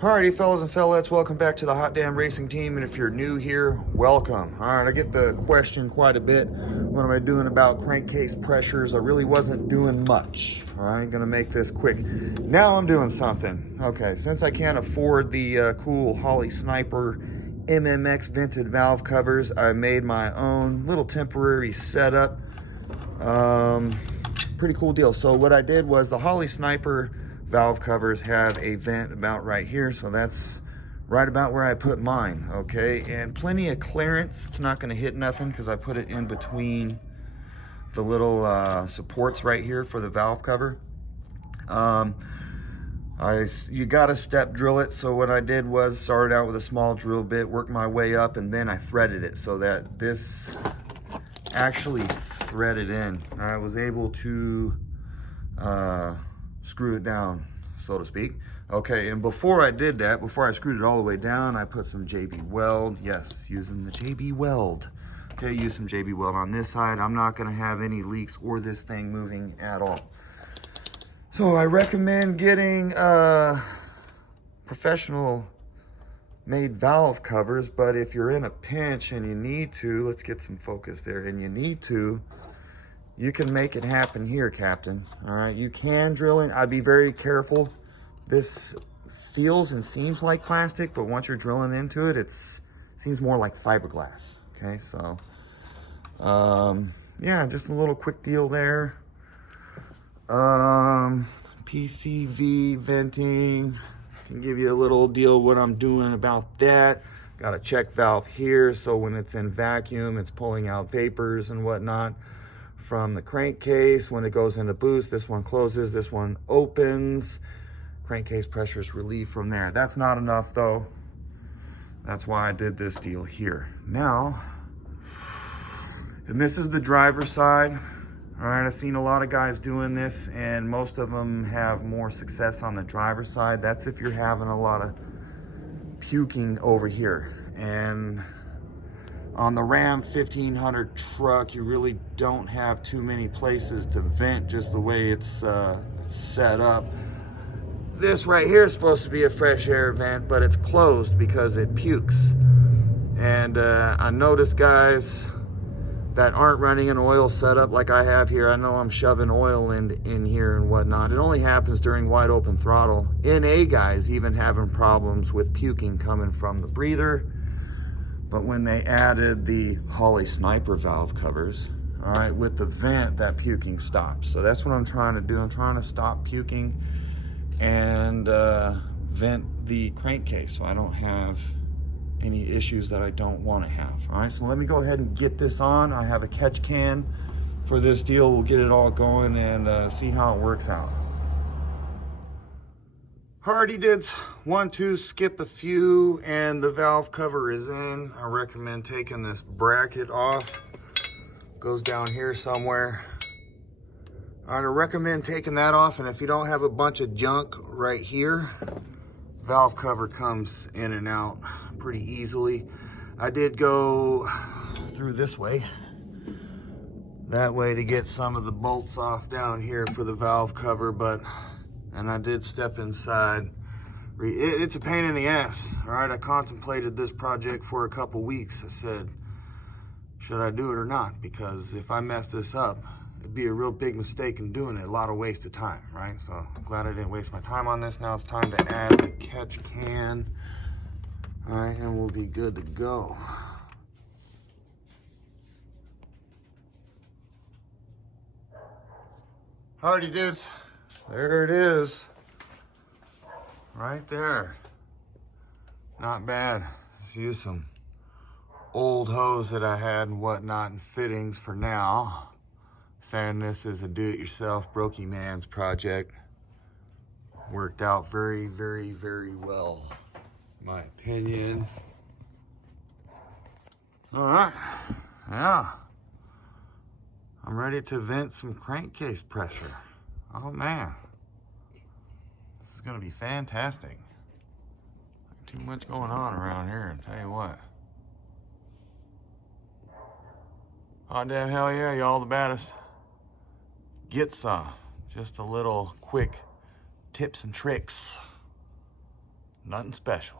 Alrighty, fellas and fellettes, welcome back to the Hot Damn Racing Team, and if you're new here, welcome. Alright, I get the question quite a bit, what am I doing about crankcase pressures? I really wasn't doing much. Alright, gonna make this quick. Now I'm doing something. Okay, since I can't afford the cool Holley Sniper MMX vented valve covers, I made my own little temporary setup. Pretty cool deal. So what I did was the Holley Sniper valve covers have a vent about right here, so that's right about where I put mine. Okay, and plenty of clearance. It's not going to hit nothing because I put it in between the little supports right here for the valve cover. You got to step drill it, so what I did was started out with a small drill bit, worked my way up, and then I threaded it so that this actually threaded in. I was able to screw it down, so to speak. Okay, and before I did that, before I screwed it all the way down, I put some JB Weld. Yes, using the JB Weld. Okay, use some JB Weld on this side. I'm not gonna have any leaks or this thing moving at all. So I recommend getting professional made valve covers, but if you're in a pinch and you need to, let's get some focus there, and you need to, you can make it happen here, Captain. All right, you can drill in. I'd be very careful. This feels and seems like plastic, but once you're drilling into it, it seems more like fiberglass. Okay, so yeah, just a little quick deal there. PCV venting, can give you a little deal what I'm doing about that. Got a check valve here, so when it's in vacuum, it's pulling out vapors and whatnot from the crankcase. When it goes into boost, this one closes, this one opens. Crankcase pressure is relieved from there. That's not enough though. That's why I did this deal here. Now, and this is the driver's side. All right, I've seen a lot of guys doing this, and most of them have more success on the driver's side. That's if you're having a lot of puking over here. And on the Ram 1500 truck, you really don't have too many places to vent just the way it's set up. This right here is supposed to be a fresh air vent, but it's closed because it pukes. And I noticed guys that aren't running an oil setup like I have here. I know I'm shoving oil in here and whatnot. It only happens during wide open throttle. NA guys even having problems with puking coming from the breather. But when they added the Holley Sniper valve covers, all right, with the vent, that puking stops. So that's what I'm trying to do. I'm trying to stop puking and vent the crankcase so I don't have any issues that I don't want to have. All right, so let me go ahead and get this on. I have a catch can for this deal. We'll get it all going and see how it works out. Already did 1, 2, skip a few, and the valve cover is in. I recommend taking this bracket off. Goes down here somewhere. All right, I recommend taking that off, and if you don't have a bunch of junk right here, valve cover comes in and out pretty easily. I did go through this way, that way, to get some of the bolts off down here for the valve cover, and I did step inside. It's a pain in the ass. All right, I contemplated this project for a couple weeks. I said, should I do it or not? Because if I mess this up, it'd be a real big mistake in doing it, a lot of waste of time, right? So I'm glad I didn't waste my time on this. Now it's time to add the catch can. All right, and we'll be good to go. Alrighty dudes, there it is. Right there. Not bad. Just use some old hose that I had and whatnot and fittings for now. Saying this is a do-it-yourself brokey man's project. Worked out very, very, very well, in my opinion. All right, yeah. I'm ready to vent some crankcase pressure. Oh man, this is gonna be fantastic. Too much going on around here, I'll tell you what. Oh damn, hell yeah, y'all the baddest. Get some, just a little quick tips and tricks. Nothing special.